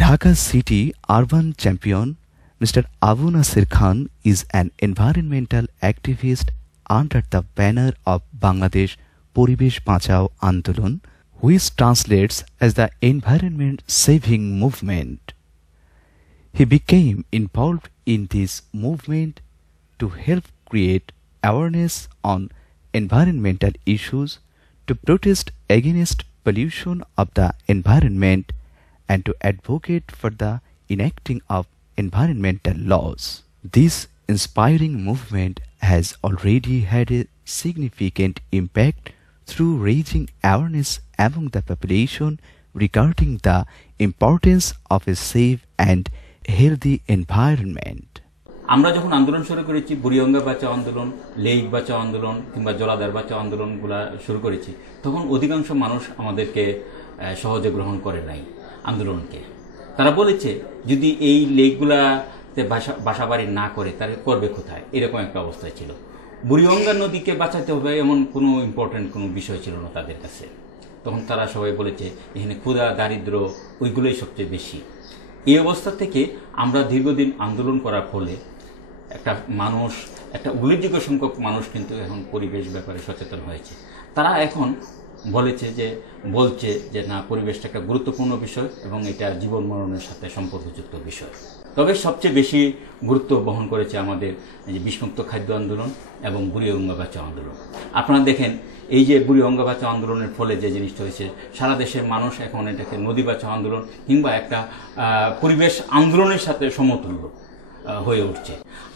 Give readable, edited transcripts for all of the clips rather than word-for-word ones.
Dhaka City urban champion Mr. Abu Nasir Khan is an environmental activist under the banner of Bangladesh Poribesh Bachao Andolon, which translates as the Environment Saving Movement. He became involved in this movement to help create awareness on environmental issues, to protest against pollution of the environment, and to advocate for the enacting of environmental laws. This inspiring movement has already had a significant impact through raising awareness among the population regarding the importance of a safe and healthy environment. আমরা যখন আন্দোলন শুরু করেছি, বুড়িগঙ্গা বাঁচাও আন্দোলন, lake বাঁচাও আন্দোলন কিংবা জলাধার বাঁচাও আন্দোলনগুলো শুরু করেছি, তখন অধিকাংশ মানুষ আমাদেরকে সহজে গ্রহণ করে নাই আন্দোলনকে। তারা বলেছে যদি এই লেকগুলাতে বাসাবাড়ি না করে তাহলে করবে কোথায়, এরকম একটা অবস্থায় ছিল। বুড়িগঙ্গা নদীকে বাঁচাতে হবে এমন কোনো ইম্পর্টেন্ট কোনো বিষয় ছিল না তাদের কাছে। তখন তারা সবাই বলেছে এখানে ক্ষুধা দারিদ্র ওইগুলোই সবচেয়ে বেশি। এই অবস্থা থেকে আমরা দীর্ঘদিন আন্দোলন করার ফলে একটা উল্লেখযোগ্য সংখ্যক মানুষ কিন্তু এখন পরিবেশ ব্যাপারে সচেতন হয়েছে। তারা এখন বলছে যে না, পরিবেশটা একটা গুরুত্বপূর্ণ বিষয় এবং এটা জীবন মরণের সাথে সম্পর্কযুক্ত বিষয়। তবে সবচেয়ে বেশি গুরুত্ব বহন করেছে আমাদের বিষমুক্ত খাদ্য আন্দোলন এবং বুড়িগঙ্গা বাঁচাও আন্দোলন। আপনারা দেখেন এই যে বুড়িগঙ্গা বাঁচাও আন্দোলনের ফলে যে জিনিসটা হয়েছে, সারা দেশের মানুষ এখন এটাকে নদী বাঁচাও আন্দোলন কিংবা একটা পরিবেশ আন্দোলনের সাথে সমতুল্য হয়ে উঠছে।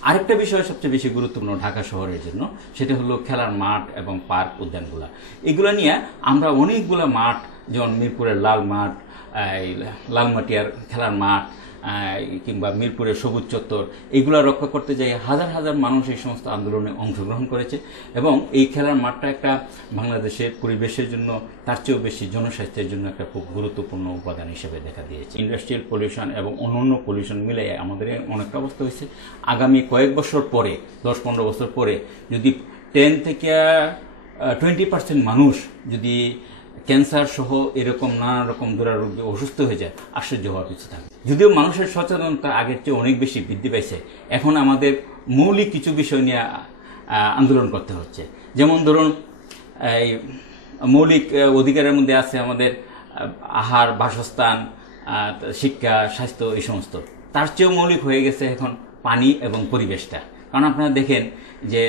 আরেকটা বিষয় সবচেয়ে বেশি গুরুত্বপূর্ণ ঢাকা শহরের জন্য, সেটা হলো খেলার মাঠ এবং পার্ক উদ্যানগুলা। এগুলা নিয়ে আমরা অনেকগুলা মাঠ, যেমন মিরপুরের লাল মাঠ, লালমাটিয়ার খেলার মাঠ কিংবা মিরপুরের সবুজ চত্বর, এগুলা রক্ষা করতে যাই হাজার হাজার মানুষ এই সমস্ত আন্দোলনে অংশগ্রহণ করেছে এবং এই খেলার মাঠটা একটা বাংলাদেশের পরিবেশের জন্য তার চেয়েও বেশি জনস্বাস্থ্যের জন্য একটা খুব গুরুত্বপূর্ণ উপাদান হিসেবে দেখা দিয়েছে। ইন্ডাস্ট্রিয়াল পলিউশন এবং অন্যান্য পলিউশন মিলিয়ে আমাদের অনেকটা অবস্থা হয়েছে। আগামী কয়েক বছর পরে, 10-15 বছর পরে যদি 10 থেকে 20% মানুষ যদি ক্যান্সার সহ এরকম নানা রকম দুরারোগ্যে অসুস্থ হয়ে যায়, আশ্চর্য হওয়ার কিছু থাকে। যদিও মানুষের সচেতনতা আগের চেয়ে অনেক বেশি বৃদ্ধি পাইছে, এখন আমাদের মৌলিক কিছু বিষয় নিয়ে আন্দোলন করতে হচ্ছে। যেমন ধরুন, এই মৌলিক অধিকারের মধ্যে আছে আমাদের আহার, বাসস্থান, শিক্ষা, স্বাস্থ্য, এই সমস্ত। তার চেয়েও মৌলিক হয়ে গেছে এখন পানি এবং পরিবেশটা। কারণ আপনারা দেখেন যে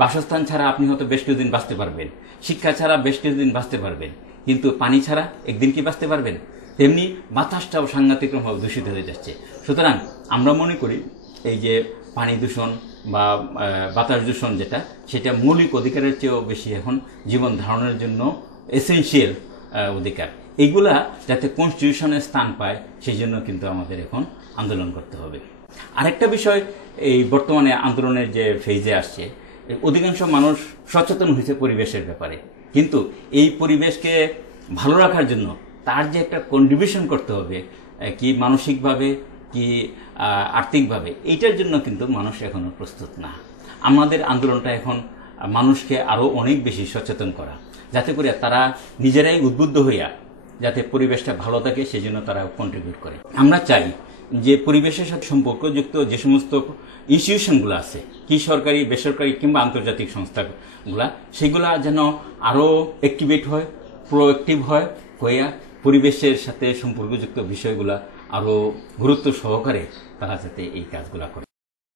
বাসস্থান ছাড়া আপনি হয়তো বেশ কিছুদিন বাঁচতে পারবেন, শিক্ষা ছাড়া বেশ কিছুদিন বাঁচতে পারবেন, কিন্তু পানি ছাড়া একদিন কি বাঁচতে পারবেন? তেমনি বাতাসটাও সাংঘাতিকভাবে দূষিত হয়ে যাচ্ছে। সুতরাং আমরা মনে করি এই যে পানি দূষণ বা বাতাস দূষণ যেটা, সেটা মৌলিক অধিকারের চেয়েও বেশি এখন জীবন ধারণের জন্য এসেনশিয়াল অধিকার। এইগুলা যাতে কনস্টিটিউশনে স্থান পায়, সেই জন্য কিন্তু আমাদের এখন আন্দোলন করতে হবে। আরেকটা বিষয়, এই বর্তমানে আন্দোলনের যে ফেজে আসছে, অধিকাংশ মানুষ সচেতন হয়েছে পরিবেশের ব্যাপারে, কিন্তু এই পরিবেশকে ভালো রাখার জন্য তার যে একটা কন্ট্রিবিউশন করতে হবে, কি মানসিকভাবে কি আর্থিকভাবে, এইটার জন্য কিন্তু মানুষ এখনো প্রস্তুত না। আমাদের আন্দোলনটা এখন মানুষকে আরও অনেক বেশি সচেতন করা, যাতে করে তারা নিজেরাই উদ্বুদ্ধ হইয়া যাতে পরিবেশটা ভালো থাকে, সেজন্য তারা কন্ট্রিবিউট করে। আমরা চাই যে পরিবেশের সাথে সম্পর্কযুক্ত যে সমস্ত ইনস্টিটিউশনগুলো আছে, কি সরকারি, বেসরকারি কিংবা আন্তর্জাতিক সংস্থাগুলা, সেগুলা যেন আরও অ্যাক্টিভেট হয়, প্রোঅ্যাক্টিভ হয়, হইয়া পরিবেশের সাথে সম্পর্কযুক্ত বিষয়গুলা আরও গুরুত্ব সহকারে তারা যাতে এই কাজগুলা করে।